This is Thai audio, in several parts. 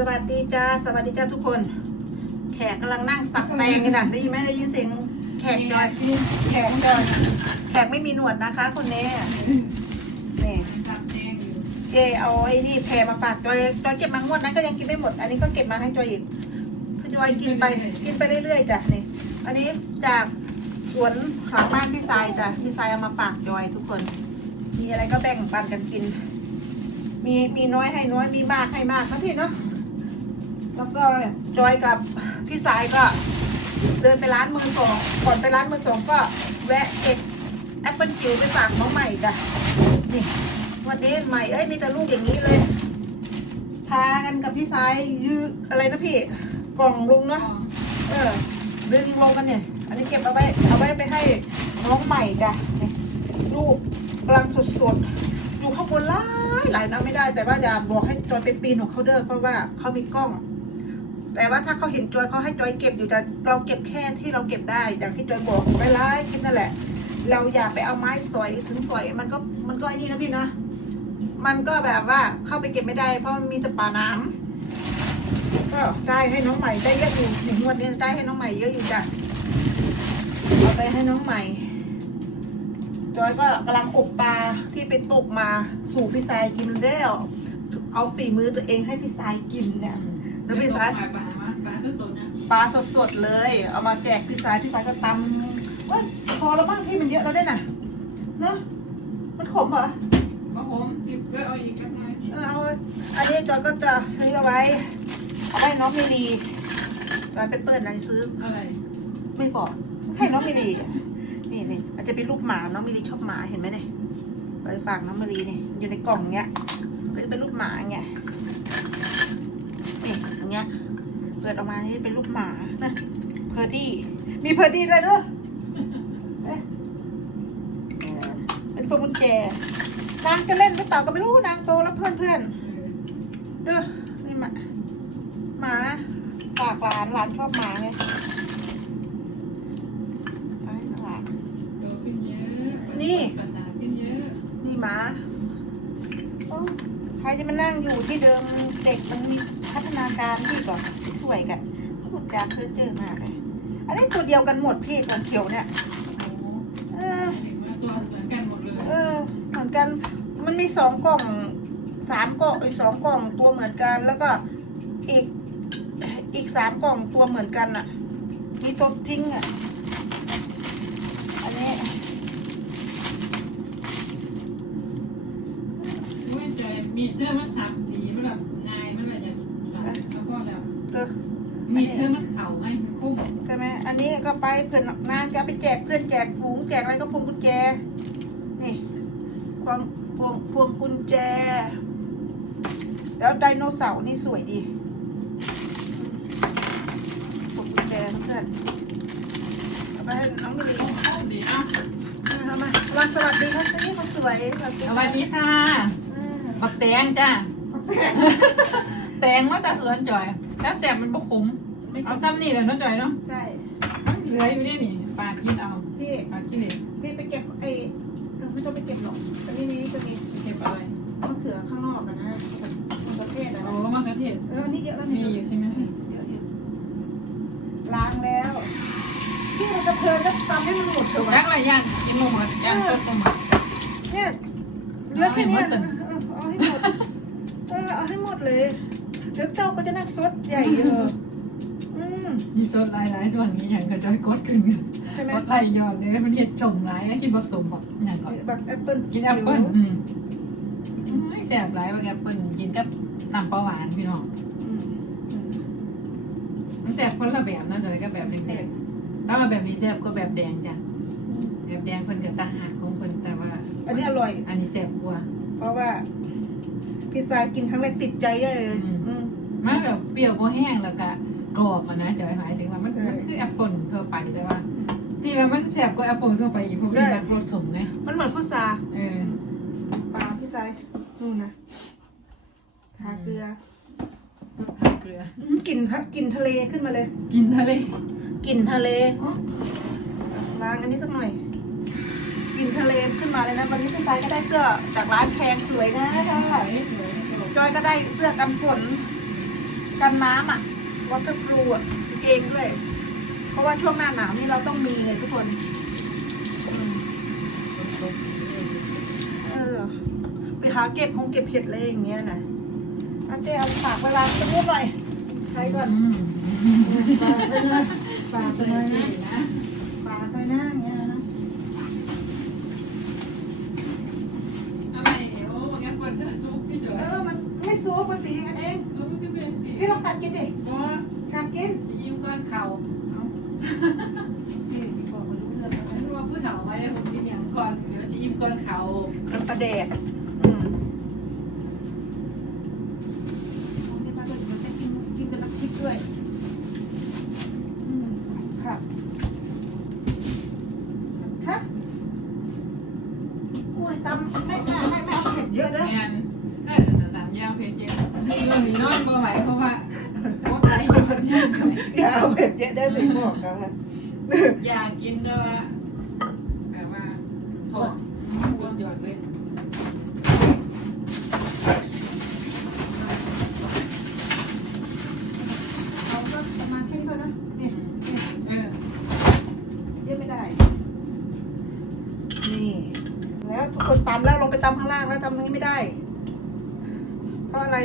สวัสดีจ้าสวัสดีจ้าทุกคน แขกกำลังนั่งสับแตงกันนะได้ยินไหมได้ยินเสียงแขกจอยแขกจอยแขกไม่มีหนวดนะคะ คนนี้นี่จับแดงอเจเอาไอ้นี่แพรมาฝากจอยจอยเก็บมางวดนั้นก็ยังกินไม่หมด อันนี้ก็เก็บมาให้จอยอีกจอยกินไปกินไปเรื่อยๆจ้ะนี่อันนี้จากสวนหลังบ้านพี่ทรายจ้ะพี่ทรายเอามาฝากจอยทุกคน มีอะไรก็แบ่งปันกันกิน มีมีน้อยให้น้อยมีมากให้มากนะพี่เนาะ แล้วก็จอยกับพี่สายก็เดินไปร้านมือสองก่อนไปร้านมือสองก็แวะเก็บแอปเปิลจิ๋วไปฝากน้องใหม่จ้ะนี่วันนี้ใหม่เอ้ยมีแต่ลูกอย่างนี้เลย พากันกับพี่สายยืออะไรนะพี่กล่องลุงเนาะเออดึงลงกันเนี่ย อันนี้เก็บเอาไว้เอาไว้ไปให้น้องใหม่จ้ะนี่ลูกกำลังสดๆอยู่ข้างบนหลายหลายนะไม่ได้ แต่ว่าอย่าบอกให้จอยไปปีนของเขาเด้อเพราะว่าเขามีกล้อง แต่ว่าถ้าเขาเห็นจอยเขาให้จอยเก็บอยู่แต่เราเก็บแค่ที่เราเก็บได้อย่างที่จอยบอกไว้ร้ายคลิปนั่นแหละ เราอย่าไปเอาไม้สอยถึงสอยมันก็มันก็ไอ้นี่นะพี่เนาะมันก็แบบว่าเข้าไปเก็บไม่ได้ เพราะมันมีแต่ป่าน้ำก็ได้ให้น้องใหม่ได้เยอะอยู่หนึ่งวันนี้ได้ให้น้องใหม่เยอะอยู่จ้ะเอาไปให้น้องใหม่จอยก็กำลังอบปลาที่ไปตกมาสู่พี่สายกินแล้วเอาฝีมือตัวเองให้พี่สายกินเนี่ยแล้วพี่สาย สดๆนะปลาสดๆเลย เอามาแจกพี่สายพี่สายก็ตำเว้ยพอแล้วบ้างพี่มันเยอะแล้วได้น่ะเนอะมันขมเหรอครับผมหยิบเพื่อเอาอีกกันหน่อยเออเอาอันนี้จอยก็จะซื้อเอาไว้เอาให้น้องมิลีจอยไปเปิดไหนซื้ออะไรไม่บอกให้น้องมิลีนี่นี่มันจะเป็นรูปหมาน้องมิลีชอบหมาเห็นไหมเนี่ยไปฝากน้องมิลีนี่อยู่ในกล่องเงี้ยก็จะเป็นรูปหมาเงี้ยนี่อย่างเงี้ย เปิดออกมานี่เป็นรูปหมานะเพอร์ดี้มีเพอร์ดี้ด้วยเด้วยเป็นพวงกุญแจนางจะเล่นหรือเปล่าก็ไม่รู้นางโตแล้วเพื่อนเพื่อนๆเด้อนี่หมาหมาฝากหลานหลานชอบหมาไงไปหลานโตขึ้นเยอะนี่ภาษาทขึ้นเยอะนี่หมาโอ้ใครจะมานั่งอยู่ที่เดิมเด็กมันมีพัฒนาการที่ก่อน ช่วยกันพูดจาเพื่อเจอมากเลย อันนี้ตัวเดียวกันหมดพี่ตัวเขียวเนี่ย เออตัวเหมือนกันหมดเลยเออเหมือนกัน มันมีสองกล่องสามกล่องอีกสองกล่องตัวเหมือนกัน แล้วก็อีกอีกสามกล่องตัวเหมือนกันอะมีตัวพิงอะอันนี้อุ้ยเจอมีเจอมันสับดีมันแบบนายมันอะไรอย่างแล้วก็แล้ว เออ มีเธอมันเข่าไงมันคุ้ม ใช่ไหม อั นนี้ก็ไปเพื่อนนางจะไปแจกเพื่อนแจกฝูงแจกอะไรก็พวงกุญแจ นี่พวงพวงพวงกุญแจ แล้วไดโนเสาร์นี่สวยดีพวงกุญแจนะเพื่อนเอาไปให้น้องมิลลีดีอะเอามาลาสวัสดีครับนี่คนสวยสวัสดีสวัสดีค่ะอืมบักแตงจ้าแตงมาแต่สวนจอยแซ่บแสบมันบกขมเอาซ้ำนี่แหละเนาะจอยเนาะใช่มันเห ลืออยู่นี่นี่ปาดกินเอาพี่ปาดกินเองพี่ไปเก็บไอ้เออไม่ต้องไปเก็บหรอกอันนี้นี่จะมีเก็บอะไรมะเขือข้างนอกอะนะมันประเภทอะโอ้นะมะเขือเทศเอออันนี้เยอะแล้วมีนี่อยู่ใช่ไหมเยอะอยู่ล้างแล้วพี่มันกระเทือนก็ทำให้มันหมดเถอะแล้วะวอะไรย่างกินลงหมดย่างสดลงหมดเนี่ยเหลือแค่เนี้ยเอาให้หมดสิเออเอาให้หมดเออเอาให้หมดเลยเดี๋ยวเจ้าก็จะนั่งซดใหญ่เอออื มมีสดหลายหลายส่วนนี้อย่างกระจอยกดขึ้นใช่ไหมกดไหลยอดเลยมันเห็ดจมหลายกินบักสมบักอย่างก่อนแบบแอปเปิ้ลกินแอปเปิ้ลอืมไม่แสบหลายบักแอปเปิ้ลกินกับน้ำปลาหวานพี่น้องอืมอืมมันแสบคนละแบบนะจอยก็แบบแดงๆถ้ามาแบบนี้แสบก็แบบแดงจ้ะแบบแดงเพิ่นกับตาหักของเพิ่นแต่ว่า อันนี้อร่อย อันนี้แสบกว่า เพราะว่าพี่สายกินครั้งแรกติดใจเลยอืมอืมมันแบบเปรี้ยวโบแห้งแล้วก็ กรอบอะนะจอยหมายถึงว่ามันใช่มันคือแอปเปิลทั่วไปแต่ว่าที่ว่ามันแสบกว่าแอปเปิลทั่วไปอีกเพราะมันแบบรสสมไงมันเหมือนพุทราเออปลาพี่สายนู่นนะทาเกลือเกลืออืมกลิ่นทะกลิ่นทะเลขึ้นมาเลยกินทะเลกลิ่นทะเลล้างอันนี้สักหน่อยกลิ่นทะเลขึ้นมาเลยนะวันนี้พี่สายก็ได้เสื้อจากร้านแพงสวยนะสวยสวยจอยก็ได้เสื้อกันฝนกันน้ำอะ วอเตอร์พลูอะเองด้วย เพราะว่าช่วงหน้าหนาวนี่เราต้องมีเลยทุกคนเออไปหาเก็บคงเก็บเห็ดอะไรอย่างเงี้ยนะอาเจ๊เอาฝากเวลาจะมุดหน่อยใช้ก่อนฝากไปเลยฝากไปใส่เลยนะฝากไปนะเงี้ยนะอะไรโอ้มันงั้นคนเธอซุปพี่จ๋อเออมันไม่ซูปมันสีกันเอง พี่ลองกัดกินดิเพราะว่ากัดกินสียิ้มก้อนเข่าเอานี่ดีกว่าไม่รู้เรื่องอะไรเพราะว่าผู้เฒ่าไว้ผมกินอย่างก่อนเดี๋ยวสียิ้มก้อนเข่า มันประแดดอืมเอานี่มาด้วยมันให้กินกินกับน้ำพริกด้วย อืมค่ะค่ะโอ้ยตำไม่ไม่ไม่ไม่เอาเผ็ดเยอะเด้อ งานถ้าเดินตามยาวเพชรเยอะนี่ก็มีนอนบ่ไหวเพราะว่าเพราะว่าไปอยู่เนี่ย อย่าเอาเผ็ดเยอะเด้อสิบอกกันค่ะ อยากกินแต่ว่าแบบว่า โถรวมหยอดเลยเอาก็ประมาณแค่นี้พอนะเนี่ยเนี่ยเออเยอะไม่ได้ นี่แล้วทุกคนตำแล้วลงไปตำข้างล่างแล้วตำตรงนี้ไม่ได้ เพราะอะไร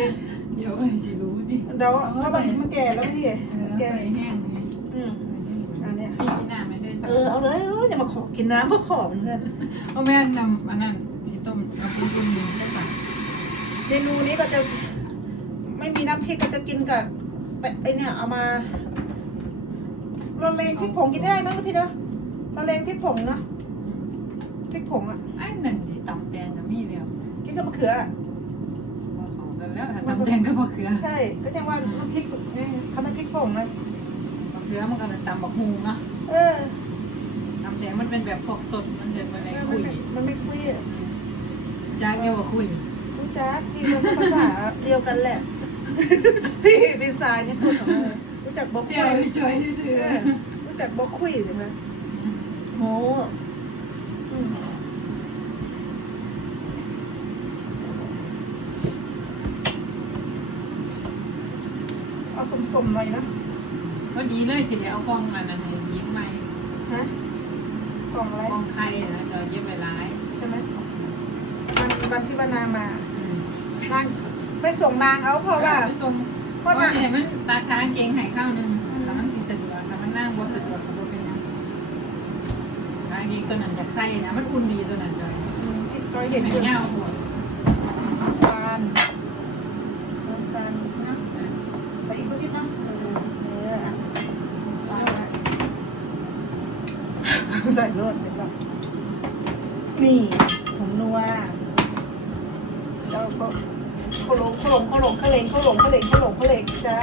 เดี๋ยวใคนสิรู้ดิเดี๋ยวเพราะมันมันแก่แล้วพี่เออแก่ใส่แห้งนี่อื ขอกินน้ำเพื่อขอเพื่อนเพราะแม่นำอันนั้นสีต้มเอาปูจุ่มดินได้ปะเมนูนี้ก็จะไม่มีน้ำพริกก็จะกินกับไอเนี่ยเอามาละเลงพริกผงกินได้ไหมนะพี่เนาะละเลงพริกผงเนาะพริกผงอะอันนั้นดิตำแตงกับมีแล้วกินกับมะเขืออะว่าเขากันแล้วถ้าตำแตงก็มะเขือใช่ก็ยังว่าน้ำพริกนี่ทำน้ำพริกผงเลยมะเขือมันก็เลยตำบักฮุงเนาะเออตำ แตงมันเป็นแบบพวกสดมันเดินมาในมันคุยไม่มันไม่คุยอะจากเดียวกับคุยรู้จักพี่มันก็ภาษาเดียวกันแหละ พี่พี่สายนี่พูดของเออรู้จักบอกเสีคุยวยจอยที่ซื้อเออรู้จักบอกคุยใช่ไหมโหอืมเอาสมๆหน่อยนะพอดีเลยสิเดี๋ยวเอากล้องอันนั้นให้ยิงใหม่ ฮะ กล่องอะไรกล้องไข่นะจะเย็บไปร้ายใช่ไหมวันวันที่ว่านางมาอืมนางไปส่งนางเอาเพราะว่าส่งเพเพราะราะนางเห็นมันตาค้างเกงไห้ข้าวหนึงถ้ามันสิสะดวกถ้ามันนั่งบ่สะดวกก็บ่เป็นหยังค้างเกงตัวนั้นจากไส้นะมันอุ่นดีตัวนั้นจอยอืมที่ก้อยเห็นเห็อนยู่เงาหัว น้ำตาลน้ำตาลนะใส่อีกตัวนิดนะเออเอออะ ใส่รสเลยป่ะนี่ผมนัวแล้วก็โคลงโคลงโคลงโคเลงโคลงโคเลงโคลงโคเลงจ้า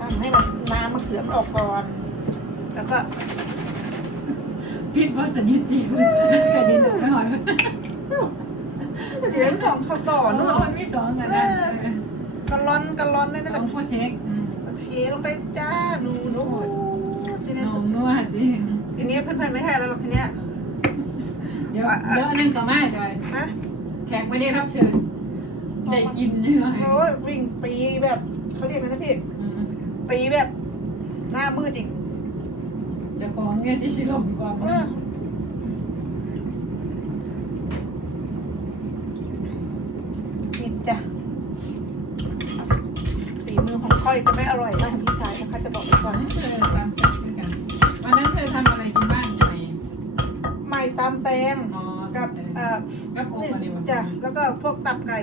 ทำให้มันน้ำมะเขือมันออกก่อน แล้วก็พิษว่าสนิทดีกระดิ่งไปหอยจะเดี๋ยวสองเขาต่ออ๋อนู่นมันมีสองกันนะ กันร้อนกันร้อนนี่สก็องโปรเทคเทลงไปจ้าหนูหนูทีนี้น้องนวดดิทีนี้เพื่อนๆไม่ให้แล้วหรอกทีเนี้ยเดี๋ยวเดี๋ยวอันนั้นก็มาจอยฮะแขกไม่ได้รับเชิญได้กินนี่หน่อยโอ้ยวิ่งตีแบบเขาเรียกอะไรนะพี่ตีแบบ หน้ามืดอีก เจะของเนี่ยที่ชิลมกว่าเออนี่จ้ะฝีมือของค่อยจะไม่อร่อยเท่าของพี่ชายนะคะจะบอกไว้ก่อน เออตามสักด้วยกันวันนั้นเคยทำอะไรกินบ้านจอย ใหม่ตามแตงอ๋อกับเอ่อกับโอ๊กอะไรวะจ้ะแล้วก็พวกตับไก่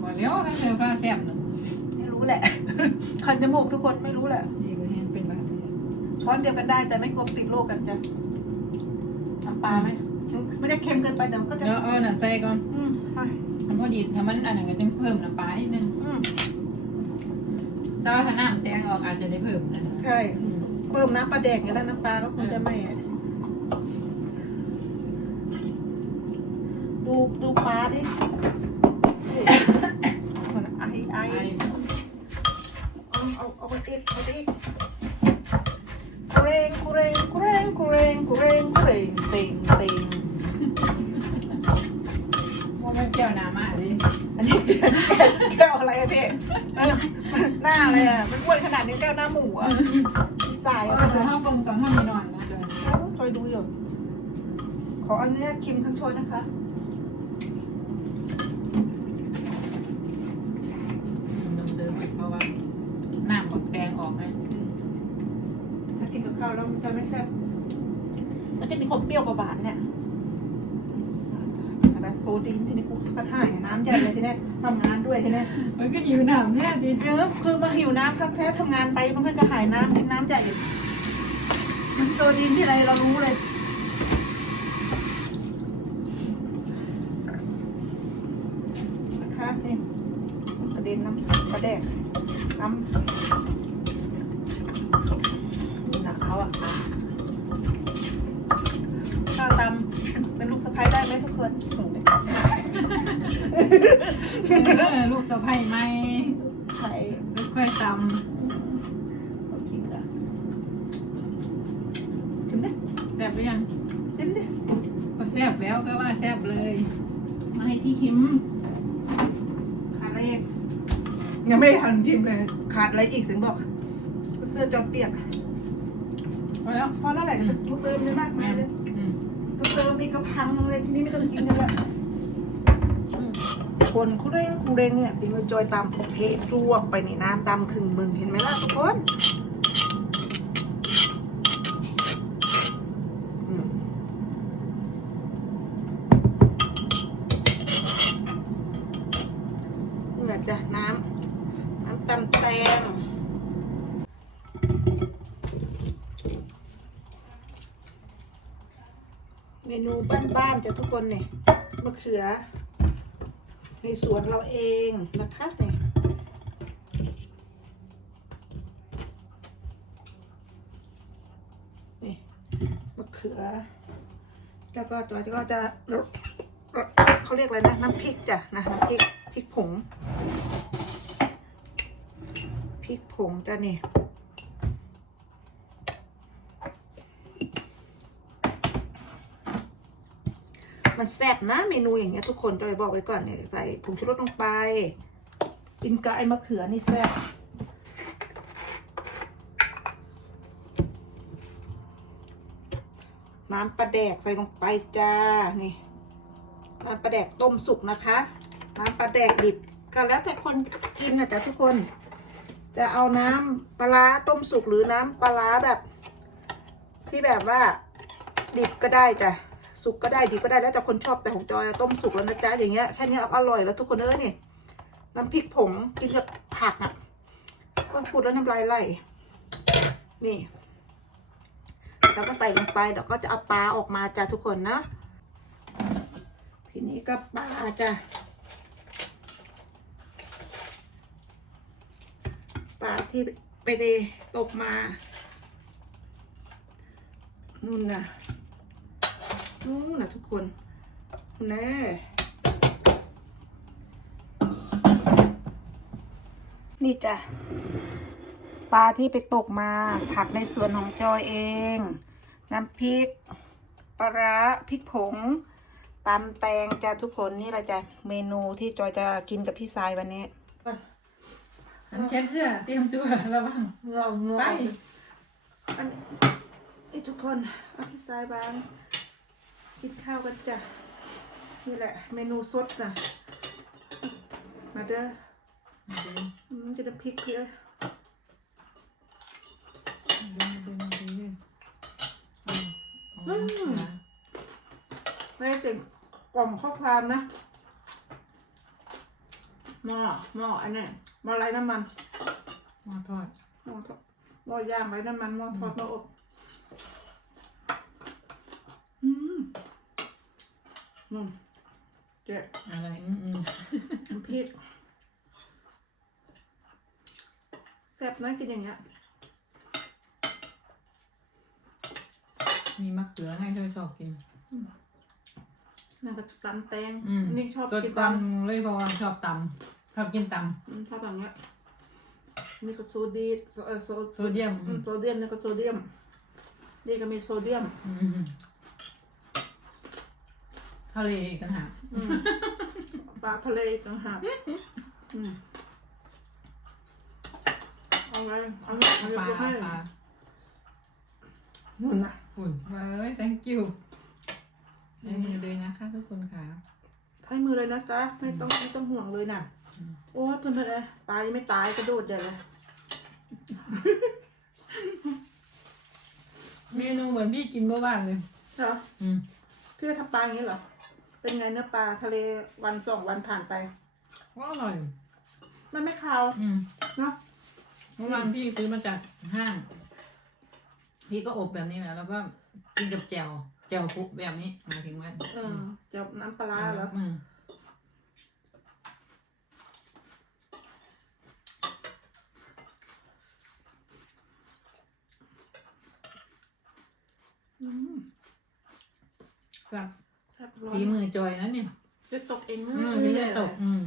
พอเลี้ยวให้เธอฟ้าแซ่บนะไม่รู้แหละ คันจมูกทุกคนไม่รู้แหละดีก็แห้งเป็นบาทเลยช้อนเดียวกันได้แต่ไม่กลมติดโรคกันจ้ะน้ำปลาไหมไม่ได้เค็มเกินไปเดี๋ยวมันก็จะเดี๋ยวเอาหนังใส่ก่อนอืมไปทำพอดีถ้ามันอันนั้นก็ต้องเพิ่มน้ำปลานิดนึงอืมแต่ว่าถ้าน้ำแตงออกอาจจะได้เพิ่มนะ ใช่ เพิ่มน้ำปลาแดกอย่างนั้นน้ำปลาก็คงจะไม่อะดูดูปลาดินี่มันไอไอไอ้เอาเอาเอาไปอีกเอาไปอีกกุเรงกุเรงกุเรงกุเรงกุเรงกุเรงเต็งเต็งว่ามันเจ้าหน้ามากเลยอันนี้แก้วอะไรอะพี่เออหน้าอะไรอะมันอ้วนขนาดนี้แก้วหน้าหมูอะ สายว่าอะจะห้าเบิ่งตอนห้ามีหน่อยนะจอยคอยดูอยู่ ขออนุญาตชิมทั้งถ้วยนะคะเดิมๆอีกเพราะว่าน้ำบักแดงออกไงถ้ากินกับข้าวแล้วมันจะไม่แซ่บมันจะมีความเปรี้ยวกว่าหวานเนี่ย แบบโปรตีนที่นี่กูกระถ่ายน้ำใหญ่เลยทีเนี้ยทำงานด้วยทีเนี้ยมันก็อยู่น้ำแท้ดิเออคือมาหิวน้ำครับแท้ทำงานไปมันก็จะหายน้ำกินน้ำใหญ่มันโปรตีนที่ไรเรารู้เลยนะคะนี่กระเด็นน้ำกระแดกน้ำนี่นะเขาอะข้าวตำเป็นลูกสะใภ้ได้ไหมทุกคน ลูกสะใภ้ไหมไข่ค่อยตเอาจริงเหรอชิมดิำแซ่บหรือยังชิมดิก็แซ่บแล้วก็ว่าแซ่บเลย มาให้พี่คิมขาดอะไรอีกยังไม่ได้ทันชิมเลย ขาดอะไรอีกสิงบอก เสื้อจอมเปียก พอแล้วพอแล้วแหละจะทุกเติมได้มากมายเลยอืมทุกเติมมีกระพังเลยทีนี้ไม่ต้องกินกันละอืม คนคุเร่งคุเร่งเนี่ยฝีมือจอยตามเทจวกไปในน้ำดำครึ่งมึงเห็นไหมล่ะทุกคนอืมนี่นะจ๊ะน้ำน้ำตำแตงเมนูบ้านๆจ้ะทุกคนเนี่ยมะเขือ ในสวนเราเองนะคะเนี่ยนี่มะเขือ แล้วก็ตัวก็จะเขาเรียกอะไรนะ น้ำพริกจ้ะนะน้ำพริกพริกผง พริกผงจ้ะนี่ มันแซ่บนะ เมนูอย่างเงี้ยทุกคนจอยบอกไว้ก่อนเนี่ยใส่ผงชูรสลงไป กินกับไอ้มะเขือนี่แซ่บน้ำปลาแดกใส่ลงไปจ้า นี่น้ำปลาแดกต้มสุกนะคะ น้ำปลาแดกดิบก็แล้วแต่คนกินนะจ๊ะทุกคน จะเอาน้ำปลาต้มสุกหรือน้ำปลาแบบ ที่แบบว่าดิบก็ได้จ้ะ สุกก็ได้ดิบก็ได้แล้วแต่คนชอบแต่ของจอยต้มสุกแล้วนะจ๊ะอย่างเงี้ยแค่นี้อร่อยแล้ว ทุกคนเอ้ยนี่น้ำพริกผงกินกับผักอะว่าพูดแล้วน้ำลายไหลนี่แล้วก็ใส่ลงไปเดี๋ยวก็จะเอาปลาออกมาจ้ะทุกคนนะ ทีนี้ก็ปลาจ้ะปลาที่ไปเดตกมานู่นนะ นู่นนะทุกคนแน่นี่จ้ะปลาที่ไปตกมาผักในสวนของจอยเอง น้ำพริกปลาร้าพริกผงตำแตงจ้ะทุกคนนี่แหละจ้ะเมนูที่จอยจะกินกับพี่ทรายวันนี้อันแคทเสื้อเตรียมตัวระวังเราเงไปอันนี้ทุกคนเอาพี่สายบาง กินข้าวกันจ้ะ นี่แหละ เมนูสดนะมาเด้ออืมจะน้ำพริกเพื่อไม่ได้เต็มกล่อมข้อความนะหม้อหม้ออันนี้หม้อไร้น้ำมันหม้อทอดหม้อทอดหม้อย่างไร้น้ำมันหม้อทอดหม้ออบ อืม อืมเจ๊อะไรอืมอืมน้ำพริกแซ่บนะกินอย่างเงี้ย มีมะเขือให้เธอชอบกิน นั่นก็ตำแตงอืมนี่ชอบสดกินตตำเลยเพราะว่าชอบตำชอบกินตำอืมชอบแบบเนี้ยนี่ก็โซดีเอ่อโซำโซเดียมอืมโซเดียมนี่ก็โซเดียม นี่ก็มีโซเดียมอืม ทะเลอีกต่างหากอืมปลาทะเลอีกต่างหากอืมเอาไงเอาไงเอาปลาไปให้ปลานู่นน่ะฝุ่นเอ้ย thank you ในมือเลยนะคะทุกคนค่ะ ใช้มือเลยนะจ๊ะไม่ต้องไม่ต้องห่วงเลยน่ะ อืม โอ้ยเพื่อนๆเอ้ยปลายังไม่ตายกระโดดใหญ่เลย เมนูเหมือนพี่กินเมื่อวานเลย เหรออืม พี่จะทำปลาอย่างนี้เหรอ เป็นไงเนื้อปลาทะเลวันสองวันผ่านไปว่าอร่อย มันไม่คาวอืมเนาะเมื่อวานพี่ซื้อมาจากห้าง พี่ก็อบแบบนี้แหละแล้วก็กินกับแจ่วแจ่วปุ๊บแบบนี้หมายถึงว่าเออจะน้ำปลาร้าเหรออืมอืมกับแซ่บ ร้อนฝีมือจอยนะเนี่ยจะตกเองอืนะมพี่จะตกอืม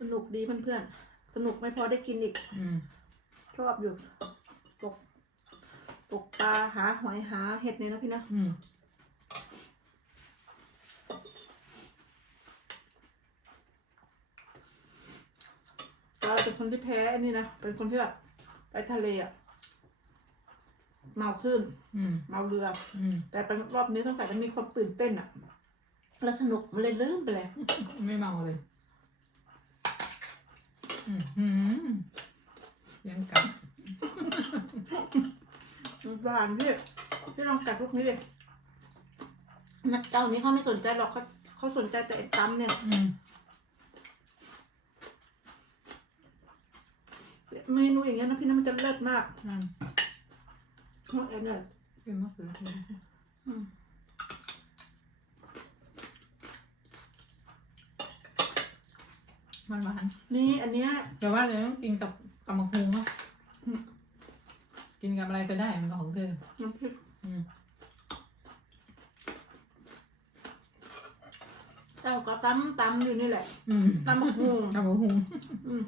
สนุกดีเพื่อนๆสนุกไม่พอได้กินอีก อืมชอบอยู่ ตก ตกปลาหาหอยหาเห็ดเนี่ยนะพี่นะ อืมเราเป็นคนที่แพ้อันนี้นะ เป็นคนที่แบบไปทะเลอะ เมาขึ้น อืมเมาเรือ อืมแต่เป็นรอบนี้ตั้งแต่มันมีความตื่นเต้นอะแล้วสนุกมันเลยลืมไปเลยไม่เมาเลยอืมหืมยังกลับหวานพี่พี่ลองกัดลูกนี้เลยนักเจ้านี้เขาไม่สนใจหรอกเขาเขาสนใจแต่ไอ้ตั้มเนี่ยอืมเมนูอย่างเงี้ยนะพี่นะมันจะเลิศมาก อืมน้อง เอ็มเนี่ยเป็นมะเขือเทศอืมมันหวานนี่อันเนี้ยแต่ว่าเดี๋ยวต้องกินกับกับมะฮุงเนาะอืมกินกับอะไรก็ได้มันก็ของเธอน้ำพริกอืมเจ้าก็ตั้มตั้มอยู่นี่แหละอืมตำบักหุ่งกับมะฮุงอืม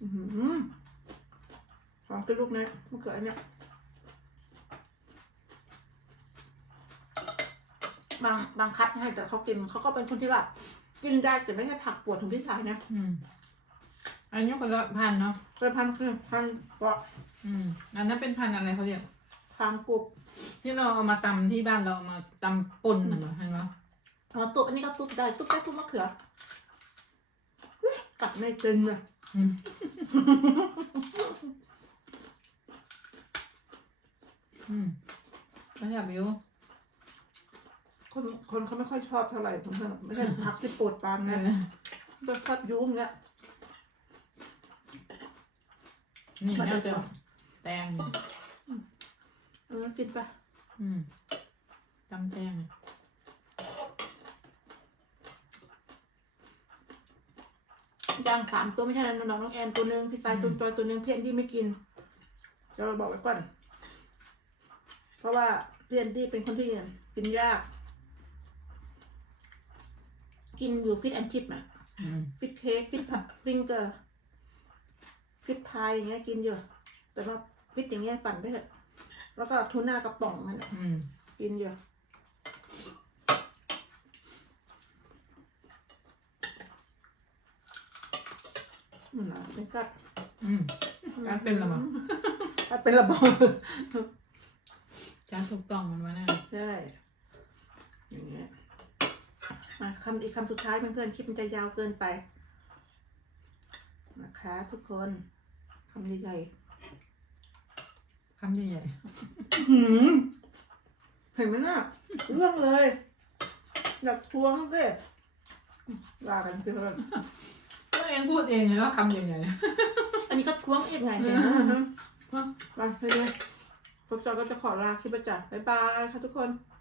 อื้อ หือหอมกระลูกนะมะเขืออันเนี้ยบางบางคัดให้แต่เขากินเขาก็เป็นคนที่แบบกินได้แต่ไม่ใช่ผักปวดของพี่สายนะอืมอันนี้คนละพันธุ์เนาะเป็นพันคือพันเกาะอืม อันนั้นเป็นพันธุ์อะไรเขาเรียก ทางกรุบที่เราเอามาตำที่บ้านเราเอามาตำป่นน่ะเหรอเห็นไหมเอามาตุบอันนี้ก็ตุบได้ตุบได้ทุกมะเขืออุ๊ยกัดไม่ตึงเลย อืม อืมแล้วอยากบิวคนคนเขาไม่ค่อยชอบเท่าไหร่ผมว่าไม่ใช่ผักที่ปวดปานเอนะอก็ชอบยุ่งเนี่ยนี่น่าจะแตงเออกินไปอืมตำแตงย่างสามตัวไม่ใช่นะน้องน้องแอนตัวหนึ่งพี่สายตุนจอยตัวหนึ่งเพี้ยนดี้ไม่กินเดี๋ยวเราบอกไว้ก่อนเพ ราะว่าเพี้ยนดี้เป็นคนที่กินยาก กินอยู่ฟิตแอนชิปอะอืมฟิตเค้กฟิตผักฟิงเกอร์ฟิตพายอย่างเงี้ยกินเยอะแต่ว่าฟิตอย่างเงี้ยฝันไปเถอะแล้วก็ทูน่ากระป๋องมันอะอืมกินเยอะอืมนะไม่กัดอืมการเป็นระบบกัดเป็นระบบ การถูกต้องมันว่าแน่ใช่อย่างเงี้ยมาคำอีกคำสุดท้ายเพื่อนๆคลิปมันจะยาวเกินไป นะคะ ทุกคนคำใหญ่คำใหญ่ๆหืมเห็นไหมน่ะเรื่องเลยอยากทวงสิลากันเพื่อนๆตัวเองพูดเองเลยว่าคำใหญ่อันนี้ก็ทวงอีกไงเห็นไหมมาไปเลย พวกเราก็จะขอลาคลิปประจัดบ๊ายบายค่ะทุกคน